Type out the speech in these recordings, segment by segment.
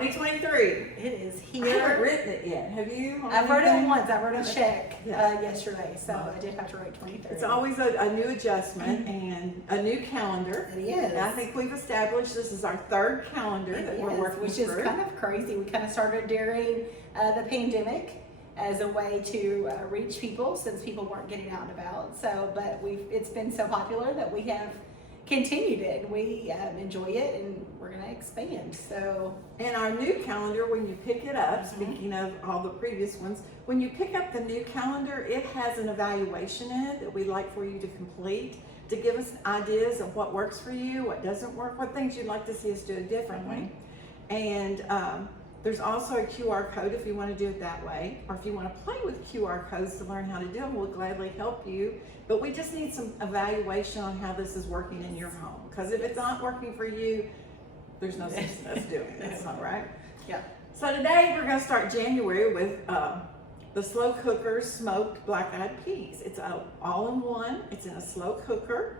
2023. It is I haven't here. written it yet. Have you? I wrote it once. I wrote a check Yeah. yesterday, so I did have to write 23. It's always a new adjustment and a new calendar. It is. And I think we've established this is our third calendar that we're working which is through. kind of crazy. We kind of started during the pandemic as a way to reach people since people weren't getting out and about. So, but it's been so popular that we have continued it. We enjoy it, and we're going to expand. So, And our new calendar, when you pick it up, speaking of all the previous ones, when you pick up the new calendar, it has an evaluation in it that we'd like for you to complete to give us ideas of what works for you, what doesn't work, what things you'd like to see us do differently. And there's also a QR code if you want to do it that way, or if you want to play with QR codes to learn how to do them, we'll gladly help you. But we just need some evaluation on how this is working in your home. Because if it's not working for you, there's no sense in us doing this, all right? yeah. So today we're going to start January with the slow cooker smoked black-eyed peas. It's all-in-one. It's in a slow cooker.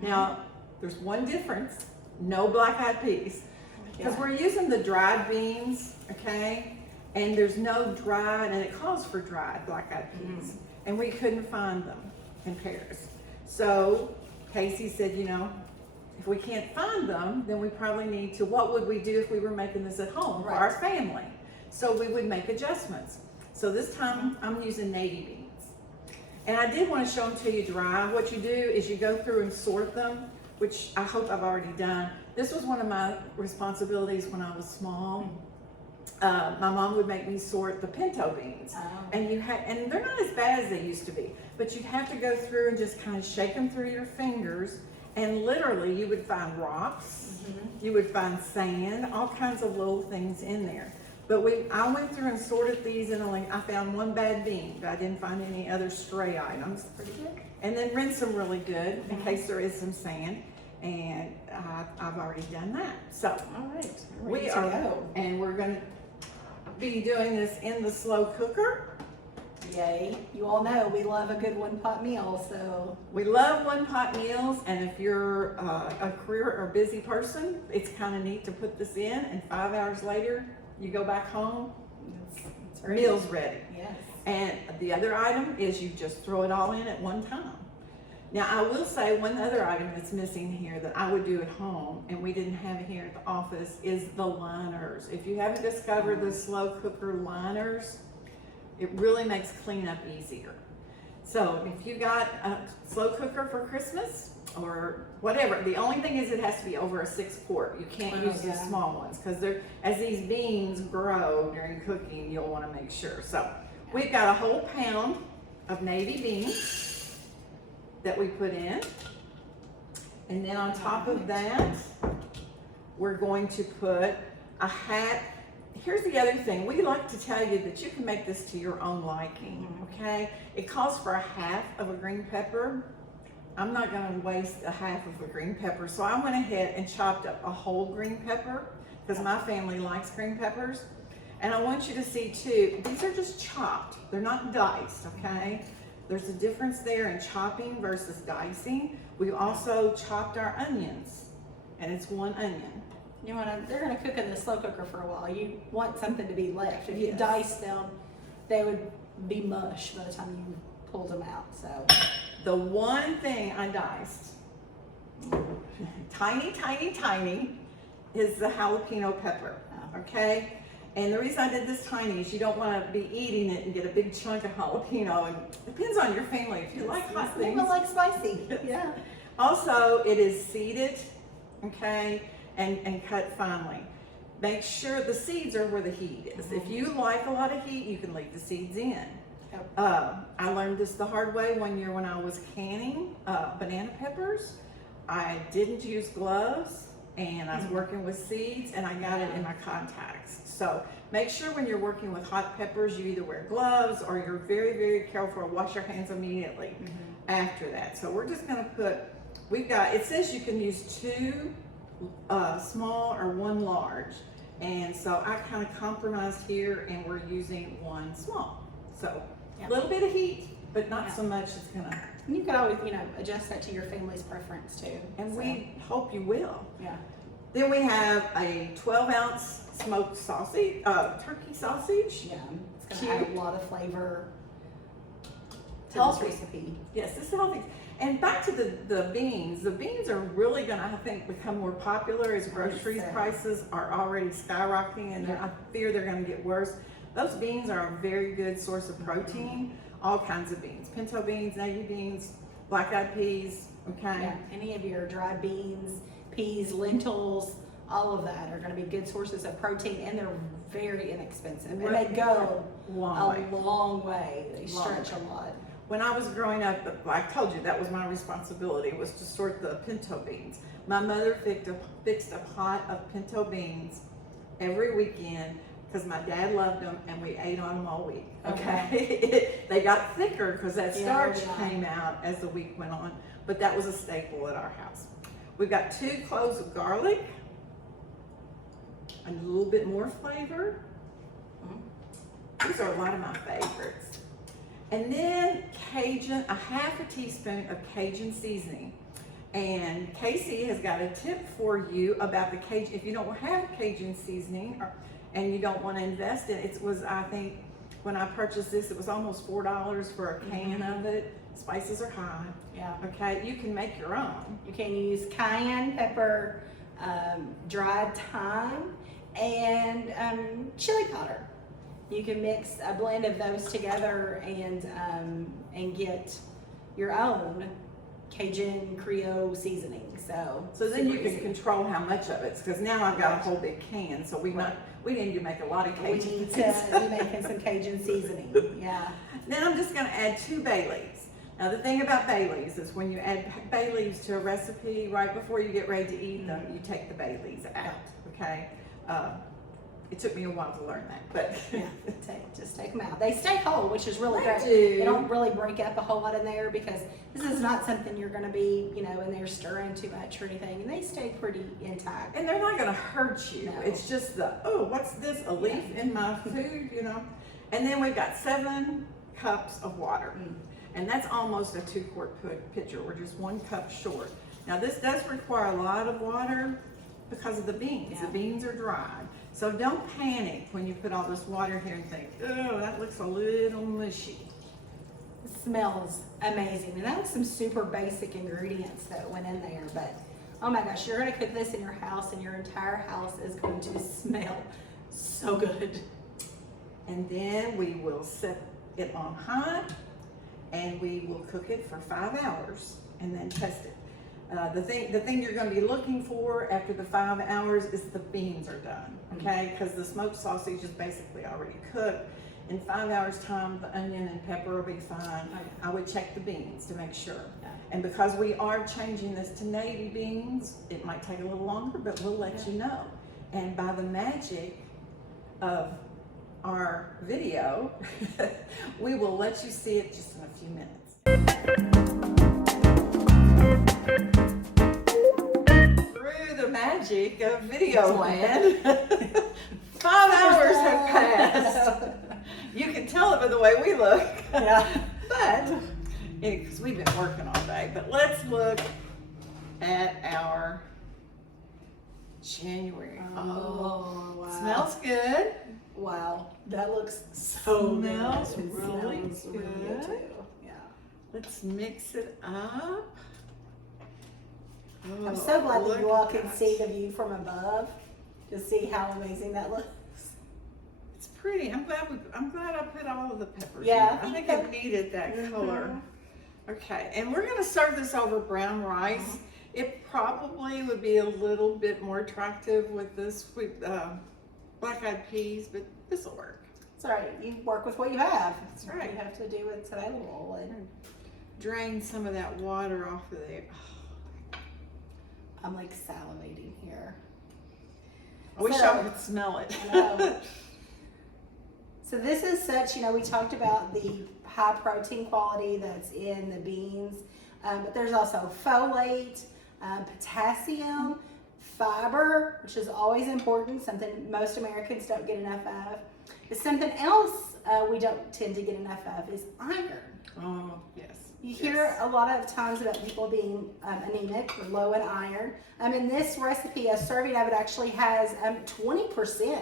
Now, there's one difference: no black-eyed peas. Because we're using the dried beans, okay? And there's no dried, and it calls for dried black-eyed peas. And we couldn't find them in pairs. So Kacy said, you know, if we can't find them, then we probably need to, what would we do if we were making this at home for our family? So we would make adjustments. So this time I'm using navy beans. And I did want to show them to you dry. What you do is you go through and sort them, which I hope I've already done. This was one of my responsibilities when I was small. My mom would make me sort the pinto beans, and and they're not as bad as they used to be, but you'd have to go through and just kind of shake them through your fingers, and literally you would find rocks, you would find sand, all kinds of little things in there. But I went through and sorted these, and I found one bad bean, but I didn't find any other stray items. Pretty good. And then rinse them really good in case there is some sand. And I've already done that. So All right. we are, and we're going to be doing this in the slow cooker. Yay. You all know we love a good one-pot meal, so. We love one-pot meals, and if you're a career or busy person, it's kind of neat to put this in, and 5 hours later, you go back home, It's meal's ready. Yes. And the other item is you just throw it all in at one time. Now, I will say one other item that's missing here that I would do at home, and we didn't have it here at the office, is the liners. If you haven't discovered the slow cooker liners, it really makes cleanup easier. So if you got a slow cooker for Christmas or whatever, the only thing is it has to be over a 6 quart. You can't use the small ones, because as these beans grow during cooking, you'll want to make sure. So we've got a whole pound of navy beans that we put in, and then on top of that we're going to put a half. Here's the other thing, we like to tell you that you can make this to your own liking. Okay, it calls for a half of a green pepper. I'm not going to waste a half of a green pepper, so I went ahead and chopped up a whole green pepper because my family likes green peppers. And I want you to see too, these are just chopped, they're not diced. Okay, there's a difference there in chopping versus dicing. We also chopped our onions, and it's one onion. They're gonna cook in the slow cooker for a while. You want something to be left. If you Yes. dice them, they would be mush by the time you pulled them out. So The one thing I diced, tiny, tiny, tiny, is the jalapeno pepper, okay? And the reason I did this tiny is you don't want to be eating it and get a big chunk of jalapeno. And it depends on your family if you like hot things. people like spicy. Yeah. Also, it is seeded, okay, and cut finely. Make sure the seeds are where the heat is. If you like a lot of heat, you can leave the seeds in. I learned this the hard way one year when I was canning banana peppers. I didn't use gloves, and I was working with seeds, and I got it in my contacts. So make sure when you're working with hot peppers, you either wear gloves or you're very, very careful, or wash your hands immediately after that. So we're just gonna put, it says you can use 2 small or 1 large. And so I kind of compromised here, and we're using 1 small. So a little bit of heat, but not so much it's gonna. You could always, adjust that to your family's preference too. And we hope you will. Yeah. Then we have a 12-ounce smoked sausage, turkey sausage. Yeah, it's gonna add a lot of flavor to Healthy. this recipe. Yes, this is healthy. And back to the beans. The beans are really gonna, I think, become more popular as groceries prices are already skyrocketing, and I fear they're gonna get worse. Those beans are a very good source of protein. All kinds of beans, pinto beans, navy beans, black-eyed peas, okay? Yeah, any of your dried beans, peas, lentils, all of that are gonna be good sources of protein, and they're very inexpensive. And they go a long way. They stretch a lot. When I was growing up, I told you that was my responsibility, was to sort the pinto beans. My mother fixed a pot of pinto beans every weekend because my dad loved them and we ate on them all week, okay? They got thicker because that starch came out as the week went on, but that was a staple at our house. We've got 2 cloves of garlic, a little bit more flavor. These are a lot of my favorites. And then Cajun, a half a teaspoon of Cajun seasoning. And Kacy has got a tip for you about the Cajun. If you don't have Cajun seasoning and you don't want to invest in it, it was, I think, when I purchased this, it was almost $4 for a can of it. Spices are high. Yeah. Okay, you can make your own. You can use cayenne pepper, dried thyme, and chili powder. You can mix a blend of those together and get your own Cajun Creole seasoning. So then you can control how much of it, because now I've got a whole big can, so we need to make a lot of Cajun. We need to be making some Cajun seasoning. Yeah. Then I'm just going to add 2 bay leaves. Now the thing about bay leaves is when you add bay leaves to a recipe, right before you get ready to eat them, you take the bay leaves out. Okay. It took me a while to learn that, but yeah, just take them out. They stay whole, which is really great. Do. They don't really break up a whole lot in there because this is not something you're going to be, in there stirring too much or anything, and they stay pretty intact. And they're not going to hurt you. No. It's just what's this? A leaf in my food, And then we've got 7 cups of water, and that's almost a 2-quart pitcher. We're just 1 cup short. Now this does require a lot of water because of the beans. Yeah. The beans are dried. So don't panic when you put all this water here and think, oh, that looks a little mushy. It smells amazing. And that was some super basic ingredients that went in there. But, oh my gosh, you're going to cook this in your house and your entire house is going to smell so good. And then we will set it on high and we will cook it for 5 hours and then test it. The thing you're going to be looking for after the 5 hours is the beans are done, okay? Because the smoked sausage is basically already cooked. In 5 hours time, the onion and pepper will be fine. I would check the beans to make sure. And because we are changing this to navy beans, it might take a little longer, but we'll let you know. And by the magic of our video, we will let you see it just in a few minutes. Through the magic of video land, 5 hours have passed. You can tell it by the way we look. Yeah. But, because we've been working all day, but let's look at our January. Oh, wow. Smells good. Wow, that looks so Smells good. really Smells really good. too. Yeah. Let's mix it up. Oh, I'm so glad that you all look can at see the view from above to see how amazing that looks. It's pretty. I'm glad I put all of the peppers Yeah, in. I think it needed that color. Okay, and we're gonna serve this over brown rice. It probably would be a little bit more attractive with this with black-eyed peas, but this will work. It's all right. You work with what you have. That's right. You have to do what's available. And drain some of that water off of there. I'm like salivating here. I wish I could smell it. I know. So this is such, we talked about the high protein quality that's in the beans, but there's also folate, potassium, fiber, which is always important, something most Americans don't get enough of. But something else we don't tend to get enough of is iron. Oh, yes. You hear a lot of times about people being anemic or low in iron. In this recipe, a serving of it actually has 20%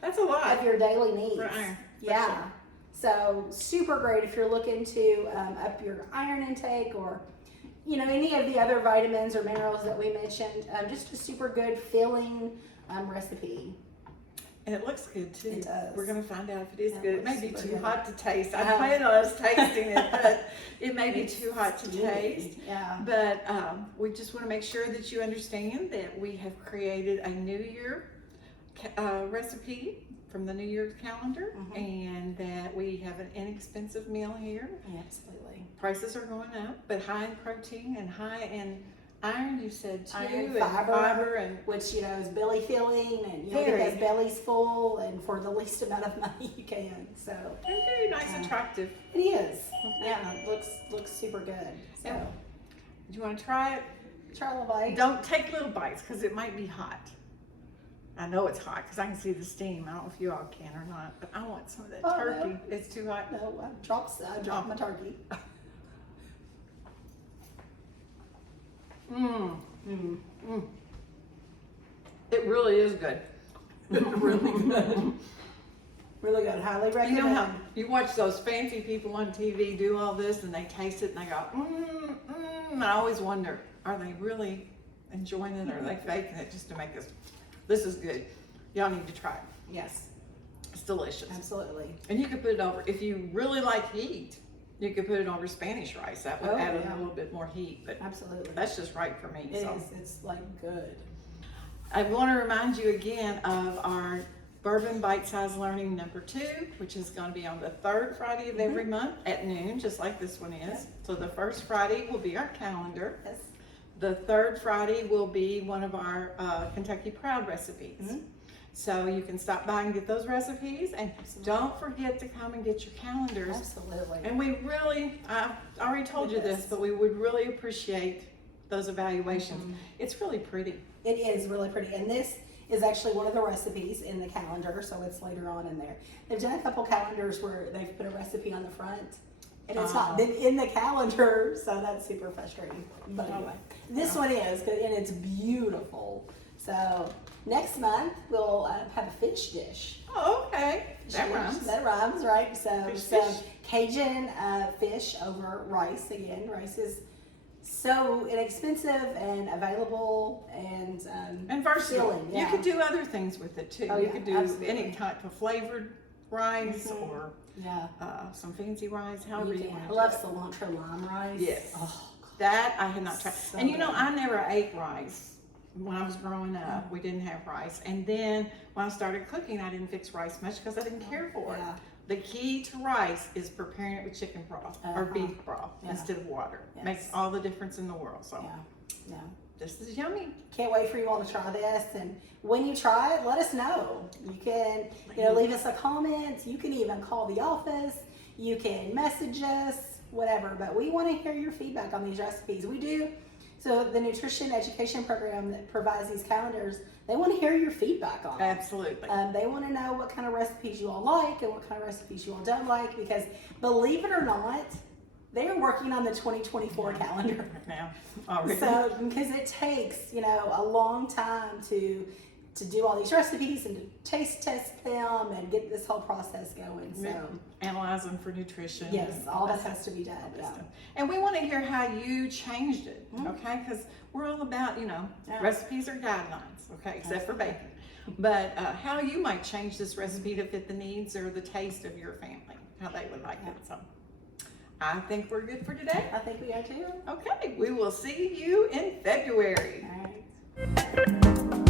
That's a lot of your daily needs. for iron. Yeah. Sure. So super great if you're looking to up your iron intake, or any of the other vitamins or minerals that we mentioned. Just a super good filling recipe. And it looks good too. It does. We're going to find out if it is It good. It may looks be super too good. hot to taste. I plan on us tasting it, but it may be It's too hot to steamy. taste. Yeah. But we just want to make sure that you understand that we have created a New Year recipe from the New Year's calendar, and that we have an inexpensive meal here. Yeah, absolutely. Prices are going up, but high in protein and high in iron, you said too, Iron, and fiber, and which is belly filling, and you Very. get those bellies full, and for the least amount of money you can. So and very nice and attractive. it is. Yeah, it looks super good. So Yeah. Do you want to try it? try a little bite. Don't take little bites because it might be hot. I know it's hot because I can see the steam. I don't know if you all can or not, but I want some of that Oh, turkey. no. It's too hot. No, I dropped my turkey. It really is good. Really good. Really good. Highly recommend. You know how you watch those fancy people on TV do all this and they taste it and they go, and I always wonder, are they really enjoying it or are they faking it just to make us, this is good. Y'all need to try it. Yes, It's delicious. absolutely. And you could put it over, if you really like heat, you could put it over Spanish rice. That would add a little bit more heat, but Absolutely. that's just right for me. It So is. It's like good. I want to remind you again of our Bourbon Bite-Size Learning number 2, which is going to be on the 3rd Friday of every month at noon, just like this one is. So the first Friday will be our calendar. Yes. The 3rd Friday will be one of our Kentucky Proud recipes. So you can stop by and get those recipes, and don't forget to come and get your calendars. Absolutely. And we really, I already told you this, but we would really appreciate those evaluations. It's really pretty. It is really pretty, and this is actually one of the recipes in the calendar, so it's later on in there. They've done a couple calendars where they've put a recipe on the front, and it's not been in the calendar, so that's super frustrating. But anyway, this one is, and it's beautiful. So next month we'll have a fish dish. Oh, okay. That rhymes. That rhymes, right? So Fish some dish. Cajun fish over rice. Again, rice is so inexpensive and available and versatile. filling, You yeah. could do other things with it too. Oh, You yeah, could do absolutely. any type of flavored rice or Yeah. some fancy rice, however you want I to love do it. cilantro lime rice. Yes. Oh, God. That I had not tried. So And you know, good. I never ate rice. When I was growing up, we didn't have rice. And then when I started cooking, I didn't fix rice much because I didn't care for it. Yeah. The key to rice is preparing it with chicken broth or beef broth Yeah. instead of water. Yes. Makes all the difference in the world. So Yeah. Yeah. this is yummy. Can't wait for you all to try this. And when you try it, let us know. You can, leave us a comment. You can even call the office. You can message us, whatever. But we want to hear your feedback on these recipes. We do. So the nutrition education program that provides these calendars, they want to hear your feedback on it. Absolutely. They want to know what kind of recipes you all like and what kind of recipes you all don't like, because believe it or not, they are working on the 2024 calendar. Right now, already. So, because it takes, a long time to do all these recipes and to taste test them and get this whole process going. So, Analyze them for nutrition. yes, and all that stuff. has to be done. Yeah. And we want to hear how you changed it, okay? Because we're all about, recipes are guidelines, okay, except for bacon. But how you might change this recipe to fit the needs or the taste of your family, how they would like it. So I think we're good for today. I think we are too. Okay, we will see you in February. All right.